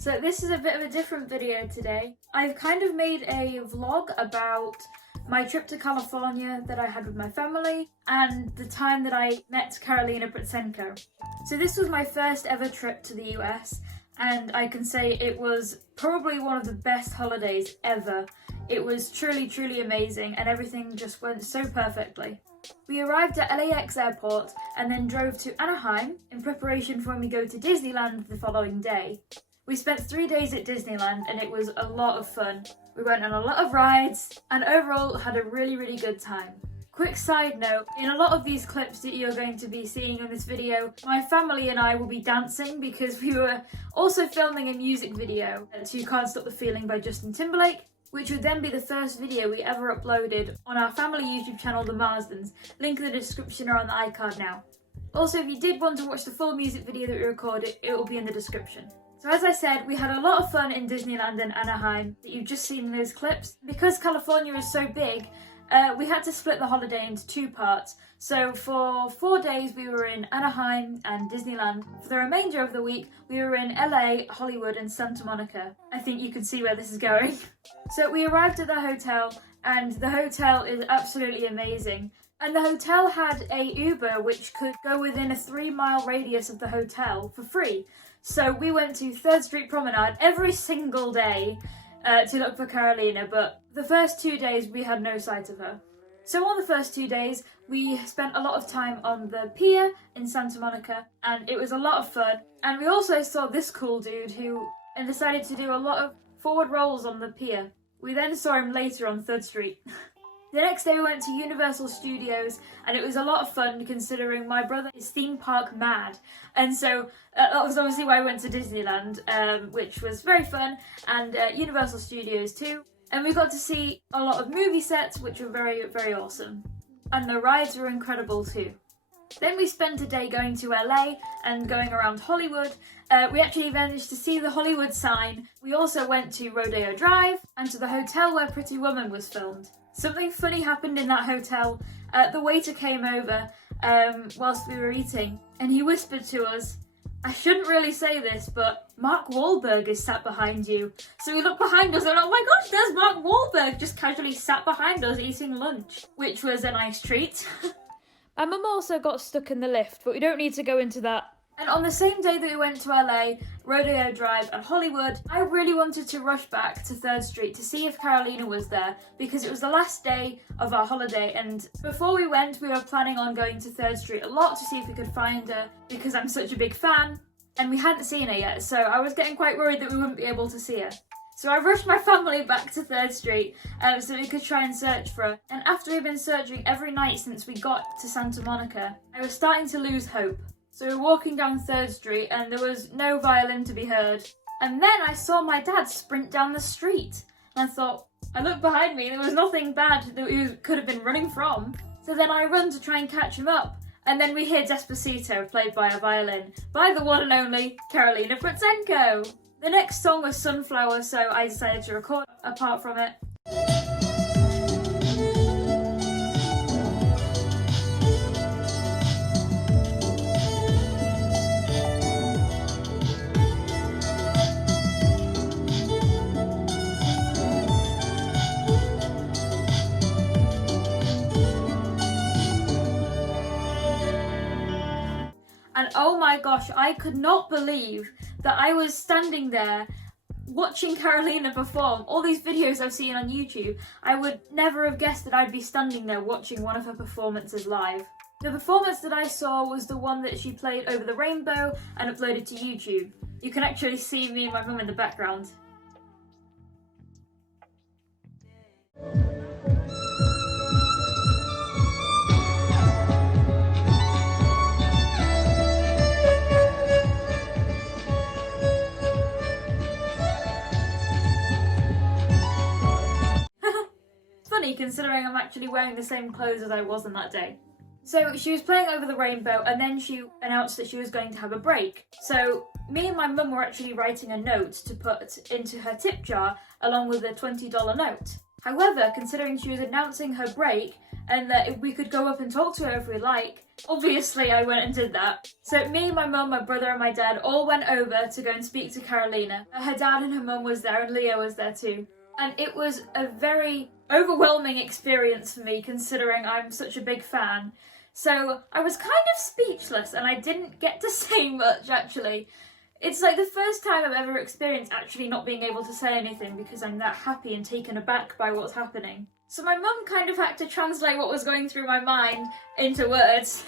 So this is a bit of a different video today. I've kind of made a vlog about my trip to California that I had with my family and the time that I met Karolina Protsenko. So this was my first ever trip to the US and I can say it was probably one of the best holidays ever. It was truly amazing and everything just went so perfectly. We arrived at LAX airport and then drove to Anaheim in preparation for when we go to Disneyland the following day. We spent 3 days at Disneyland and it was a lot of fun. We went on a lot of rides and overall had a really good time. Quick side note, in a lot of these clips that you're going to be seeing in this video, my family and I will be dancing because we were also filming a music video to Can't Stop the Feeling by Justin Timberlake, which would then be the first video we ever uploaded on our family YouTube channel, the Marsdens. Link in the description or on the iCard now. Also, if you did want to watch the full music video that we recorded, it will be in the description. So as I said, we had a lot of fun in Disneyland and Anaheim that you've just seen in those clips. Because California is so big, we had to split the holiday into 2 parts. So for 4 days we were in Anaheim and Disneyland. For the remainder of the week we were in LA, Hollywood and Santa Monica. I think you can see where this is going. So we arrived at the hotel and the hotel is absolutely amazing. And the hotel had a Uber which could go within a 3-mile radius of the hotel for free. So we went to 3rd Street Promenade every single day to look for Karolina, but the first 2 days we had no sight of her. So on the first 2 days we spent a lot of time on the pier in Santa Monica and it was a lot of fun. And we also saw this cool dude who decided to do a lot of forward rolls on the pier. We then saw him later on 3rd Street. The next day we went to Universal Studios and it was a lot of fun considering my brother is theme park mad. And so that was obviously why I went to Disneyland, which was very fun, and Universal Studios too. And we got to see a lot of movie sets which were very awesome. And the rides were incredible too. Then we spent a day going to LA and going around Hollywood. We actually managed to see the Hollywood sign. We also went to Rodeo Drive and to the hotel where Pretty Woman was filmed. Something funny happened in that hotel. The waiter came over whilst we were eating and he whispered to us, "I shouldn't really say this, but Mark Wahlberg is sat behind you." So we looked behind us and oh my gosh, there's Mark Wahlberg just casually sat behind us eating lunch, which was a nice treat. My mum also got stuck in the lift, but we don't need to go into that. And on the same day that we went to LA, Rodeo Drive and Hollywood, I really wanted to rush back to 3rd Street to see if Karolina was there because it was the last day of our holiday, and before we went we were planning on going to 3rd Street a lot to see if we could find her because I'm such a big fan, and we hadn't seen her yet, so I was getting quite worried that we wouldn't be able to see her. So I rushed my family back to 3rd Street so we could try and search for her. And after we'd been searching every night since we got to Santa Monica, I was starting to lose hope. So we were walking down 3rd Street and there was no violin to be heard. And then I saw my dad sprint down the street. And I thought, I looked behind me, there was nothing bad that we could have been running from. So then I run to try and catch him up. And then we hear Despacito played by a violin by the one and only Karolina Protsenko. The next song was Sunflower, so I decided to record a part from it. And oh my gosh, I could not believe that I was standing there watching Karolina perform. All these videos I've seen on YouTube, I would never have guessed that I'd be standing there watching one of her performances live. The performance that I saw was the one that she played over the rainbow and uploaded to YouTube. You can actually see me and my mum in the background. Considering I'm actually wearing the same clothes as I was on that day. So she was playing over the rainbow and then she announced that she was going to have a break. So me and my mum were actually writing a note to put into her tip jar along with a $20 note. However, considering she was announcing her break and that if we could go up and talk to her if we like, obviously I went and did that. So me, my mum, my brother and my dad all went over to go and speak to Karolina. Her dad and her mum was there and Leo was there too. And it was a very overwhelming experience for me considering I'm such a big fan. So I was kind of speechless and I didn't get to say much actually. It's like the first time I've ever experienced actually not being able to say anything because I'm that happy and taken aback by what's happening. So my mum kind of had to translate what was going through my mind into words.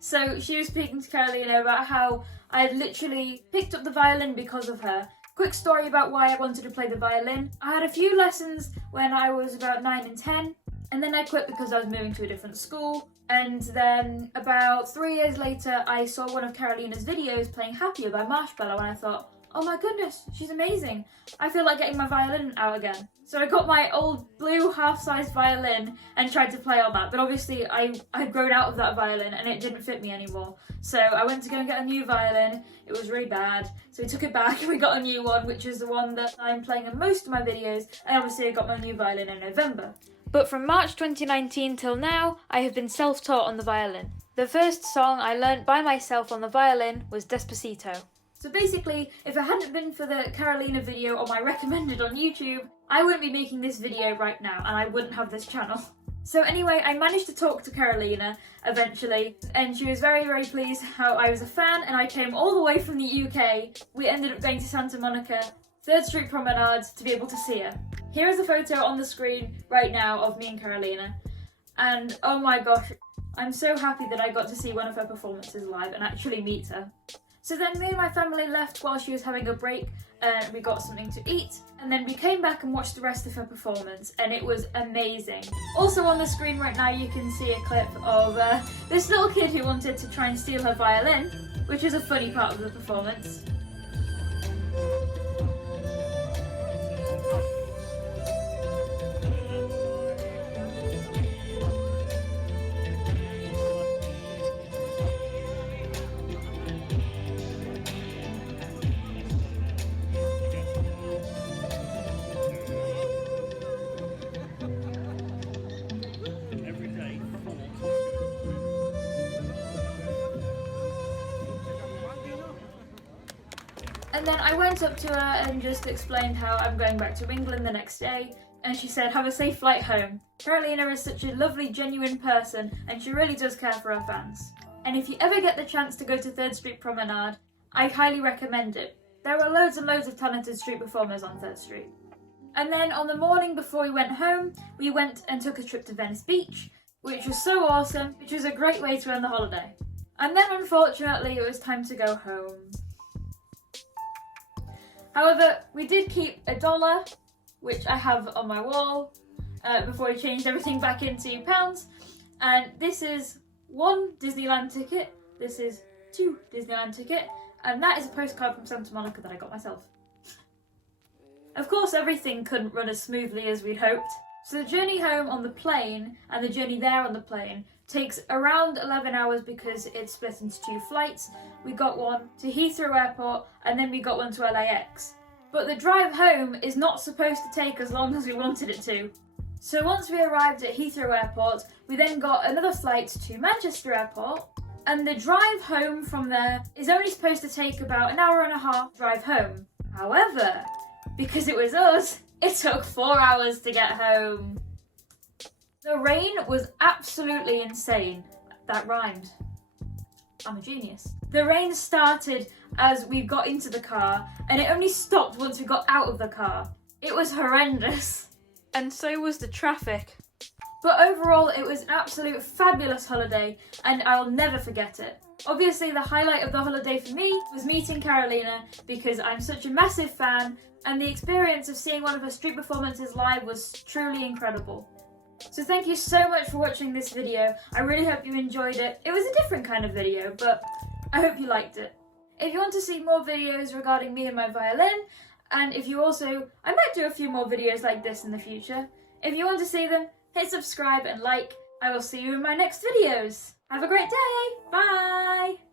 So she was speaking to Karolina about how I had literally picked up the violin because of her. Quick story about why I wanted to play the violin. I had a few lessons when I was about 9 and 10, and then I quit because I was moving to a different school. And then about 3 years later, I saw one of Karolina's videos playing Happier by Marshmallow and I thought, oh my goodness, she's amazing. I feel like getting my violin out again. So I got my old blue half-sized violin and tried to play on that, but obviously I'd grown out of that violin and it didn't fit me anymore. So I went to go and get a new violin. It was really bad, so we took it back and we got a new one, which is the one that I'm playing in most of my videos, and obviously I got my new violin in November. But from March 2019 till now, I have been self-taught on the violin. The first song I learnt by myself on the violin was Despacito. So basically, if it hadn't been for the Karolina video on my recommended on YouTube, I wouldn't be making this video right now and I wouldn't have this channel. So anyway, I managed to talk to Karolina eventually and she was very, very pleased how I was a fan and I came all the way from the UK. We ended up going to Santa Monica, 3rd Street Promenade to be able to see her. Here is a photo on the screen right now of me and Karolina. And oh my gosh, I'm so happy that I got to see one of her performances live and actually meet her. So then me and my family left while she was having a break and we got something to eat and then we came back and watched the rest of her performance and it was amazing. Also on the screen right now you can see a clip of this little kid who wanted to try and steal her violin, which is a funny part of the performance. And then I went up to her and just explained how I'm going back to England the next day, and she said, have a safe flight home. Karolina is such a lovely, genuine person, and she really does care for her fans. And if you ever get the chance to go to 3rd Street Promenade, I highly recommend it. There are loads and loads of talented street performers on 3rd Street. And then on the morning before we went home, we went and took a trip to Venice Beach, which was so awesome, which was a great way to end the holiday. And then unfortunately it was time to go home. However, we did keep $1, which I have on my wall, before we changed everything back into pounds. And this is 1 Disneyland ticket, this is 2 Disneyland ticket, and that is a postcard from Santa Monica that I got myself. Of course, everything couldn't run as smoothly as we'd hoped. So the journey home on the plane and the journey there on the plane takes around 11 hours because it's split into 2 flights. We got one to Heathrow Airport and then we got one to LAX. But the drive home is not supposed to take as long as we wanted it to. So once we arrived at Heathrow Airport, we then got another flight to Manchester Airport, and the drive home from there is only supposed to take about an hour and a half drive home. However, because it was us, it took 4 hours to get home. The rain was absolutely insane. That rhymed. I'm a genius. The rain started as we got into the car and it only stopped once we got out of the car. It was horrendous. And so was the traffic. But overall, it was an absolute fabulous holiday and I'll never forget it. Obviously, the highlight of the holiday for me was meeting Karolina because I'm such a massive fan and the experience of seeing one of her street performances live was truly incredible. So thank you so much for watching this video. I really hope you enjoyed it. It was a different kind of video, but I hope you liked it. If you want to see more videos regarding me and my violin, and if you also, I might do a few more videos like this in the future. If you want to see them, hit subscribe and like. I will see you in my next videos. Have a great day. Bye.